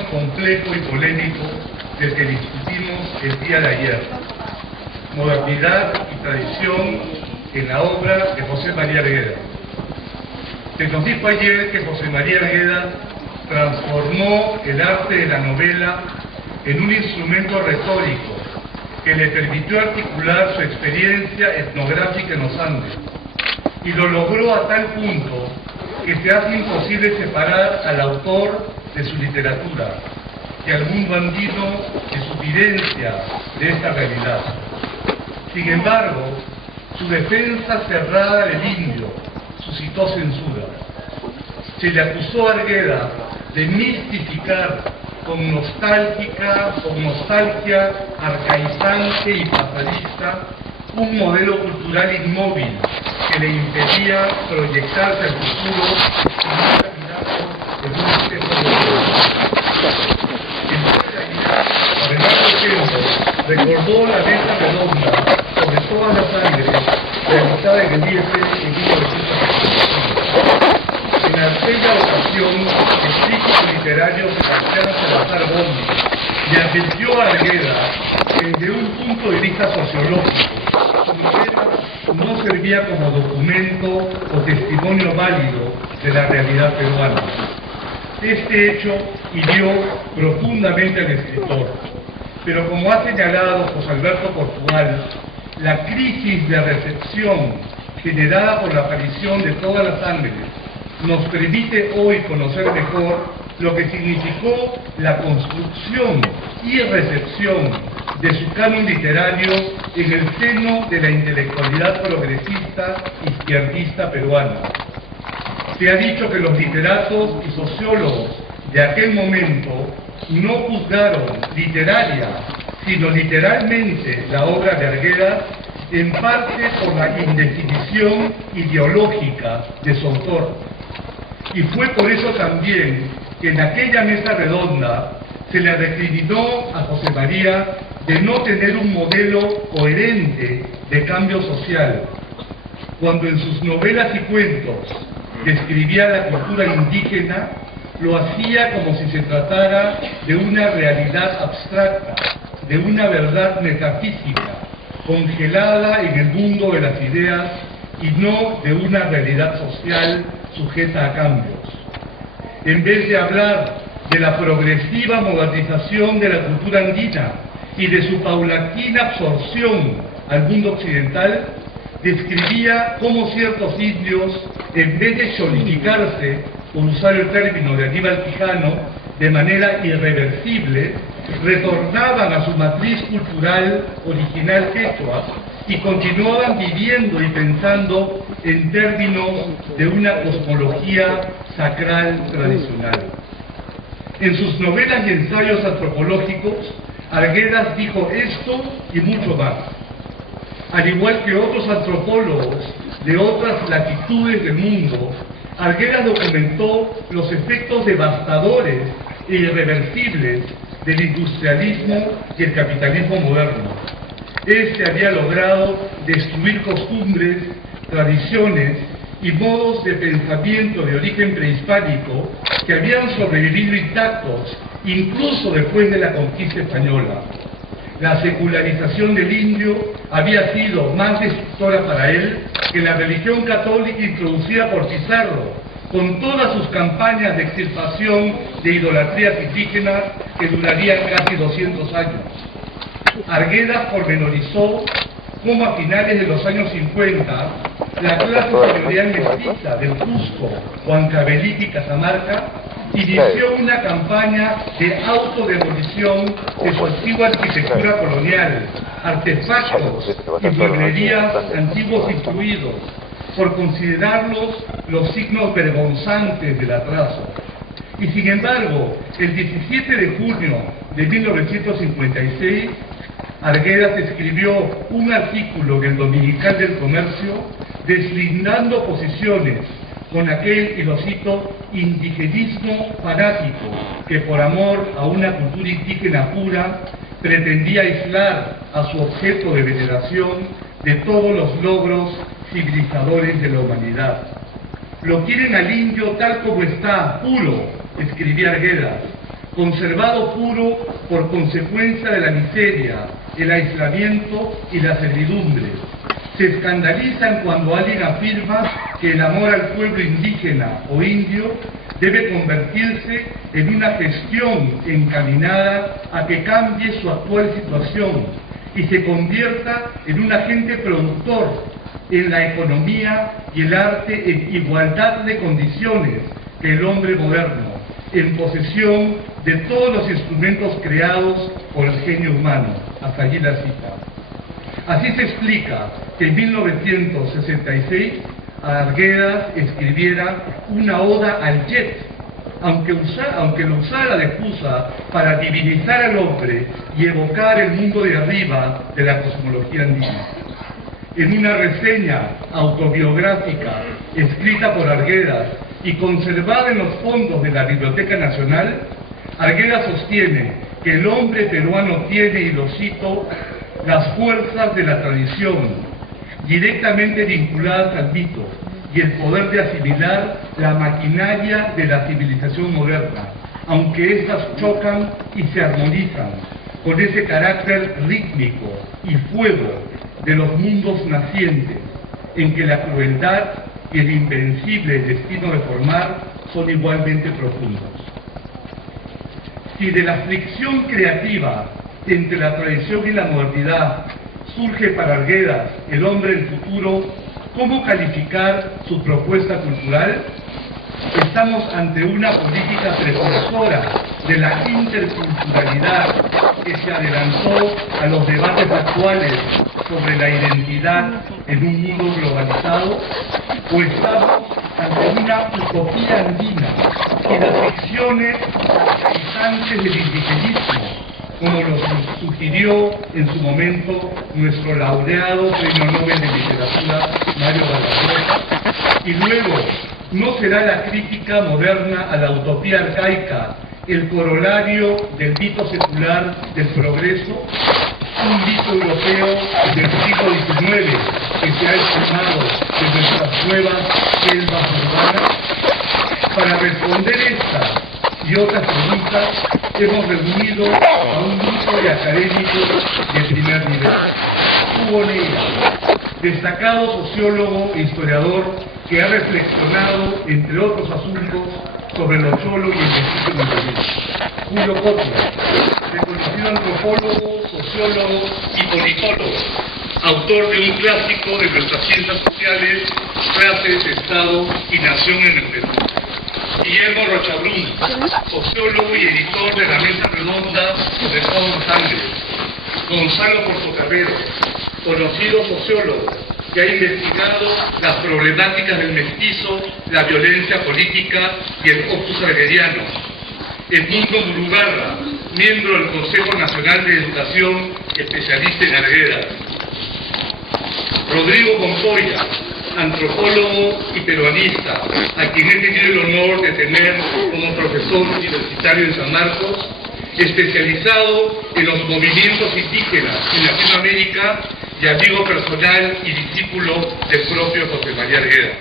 menos complejo y polémico del que discutimos el día de ayer: modernidad y tradición en la obra de José María Argueda. Se nos dijo ayer que José María Argueda transformó el arte de la novela en un instrumento retórico que le permitió articular su experiencia etnográfica en los Andes, y lo logró a tal punto que se hace imposible separar al autor de su literatura y al mundo andino de su vivencia de esta realidad. Sin embargo, su defensa cerrada del indio suscitó censura. Se le acusó a Argueda de mistificar con nostalgia arcaizante y pasadista un modelo cultural inmóvil que le impedía proyectarse al futuro con un candidato en un espejo de oro. El día de ayer, Bernardo Kempo recordó la mesa redonda sobre todas las sangres realizada en el IEP en 1975. En aquella ocasión, el crítico literario Sebastián Salazar Bondi le advirtió a Argueda que desde un punto de vista sociológico, su novela no servía como documento o testimonio válido de la realidad peruana. Este hecho hirió profundamente al escritor, pero como ha señalado José Alberto Portugal, la crisis de recepción generada por la aparición de Todas las Ángeles nos permite hoy conocer mejor lo que significó la construcción y recepción de su canon literario en el seno de la intelectualidad progresista izquierdista peruana. Se ha dicho que los literatos y sociólogos de aquel momento no juzgaron literaria, sino literalmente la obra de Argueda, en parte por la indefinición ideológica de su autor. Y fue por eso también que en aquella mesa redonda se le recriminó a José María de no tener un modelo coherente de cambio social, cuando en sus novelas y cuentos describía la cultura indígena, lo hacía como si se tratara de una realidad abstracta, de una verdad metafísica, congelada en el mundo de las ideas y no de una realidad social sujeta a cambios. En vez de hablar de la progresiva modernización de la cultura andina y de su paulatina absorción al mundo occidental, describía cómo ciertos indios, en vez de cholificarse, por usar el término de Aníbal Quijano, de manera irreversible, retornaban a su matriz cultural original quechua y continuaban viviendo y pensando en términos de una cosmología sacral tradicional. En sus novelas y ensayos antropológicos, Arguedas dijo esto y mucho más. Al igual que otros antropólogos de otras latitudes del mundo, Arguedas documentó los efectos devastadores e irreversibles del industrialismo y el capitalismo moderno. Este había logrado destruir costumbres, tradiciones y modos de pensamiento de origen prehispánico que habían sobrevivido intactos incluso después de la conquista española. La secularización del indio había sido más destructora para él que la religión católica introducida por Pizarro, con todas sus campañas de extirpación de idolatrías indígenas que durarían casi 200 años. Arguedas pormenorizó cómo a finales de los años 50 la clase señorial mestiza del Cusco, Huancavelica y Cajamarca inició una campaña de autodemolición de su antigua arquitectura colonial, artefactos y mueblerías antiguos incluidos, por considerarlos los signos vergonzantes del atraso. Y sin embargo, el 17 de junio de 1956, Arguedas escribió un artículo en el Dominical del Comercio deslindando posiciones con aquel, y lo cito, indigenismo fanático que por amor a una cultura indígena pura pretendía aislar a su objeto de veneración de todos los logros civilizadores de la humanidad. Lo quieren al indio tal como está, puro, escribía Arguedas, conservado puro por consecuencia de la miseria, el aislamiento y la servidumbre. Se escandalizan cuando alguien afirma que el amor al pueblo indígena o indio debe convertirse en una gestión encaminada a que cambie su actual situación y se convierta en un agente productor en la economía y el arte en igualdad de condiciones que el hombre moderno, en posesión de todos los instrumentos creados por el genio humano. Hasta allí la cita. Así se explica que en 1966 Arguedas escribiera una oda al jet, aunque lo usara de excusa para divinizar al hombre y evocar el mundo de arriba de la cosmología andina. En una reseña autobiográfica escrita por Arguedas y conservada en los fondos de la Biblioteca Nacional, Arguedas sostiene que el hombre peruano tiene, y lo cito, las fuerzas de la tradición, directamente vinculadas al mito, y el poder de asimilar la maquinaria de la civilización moderna, aunque éstas chocan y se armonizan con ese carácter rítmico y fuego de los mundos nacientes, en que la crueldad y el invencible destino de formar son igualmente profundos. Si de la fricción creativa entre la tradición y la modernidad surge para Arguedas el hombre del futuro, ¿cómo calificar su propuesta cultural? Estamos ante una política precursora de la interculturalidad que se adelantó a los debates actuales sobre la identidad en un mundo globalizado, o estamos ante una utopía andina y las ficciones arcaizantes del indigenismo, como lo sugirió en su momento nuestro laureado Premio Nobel de Literatura Mario Vargas. Y luego, ¿no será la crítica moderna a la utopía arcaica el corolario del mito secular del progreso? Un mito europeo del siglo XIX que se ha esfumado de nuestras nuevas selvas urbanas. Para responder esta y otras preguntas, hemos reunido a un grupo de académicos de primer nivel. Hugo Neira, destacado sociólogo e historiador que ha reflexionado, entre otros asuntos, sobre lo cholo y el legítimo interés. Julio Cotler, reconocido antropólogo, sociólogo y politólogo, autor de un clásico de nuestras ciencias sociales, Clases, Estado y Nación en el Perú. Guillermo Rochabrún, sociólogo y editor de la Mesa Redonda de Todos los Ángeles. Gonzalo Portocarrero, conocido sociólogo que ha investigado las problemáticas del mestizo, la violencia política y el opus agrediano. Edmundo Murugarra, miembro del Consejo Nacional de Educación, especialista en Arguedas. Rodrigo Pompoya, antropólogo y peruanista, a quien he tenido el honor de tener como profesor universitario en San Marcos, especializado en los movimientos indígenas en Latinoamérica y amigo personal y discípulo del propio José María Arguedas.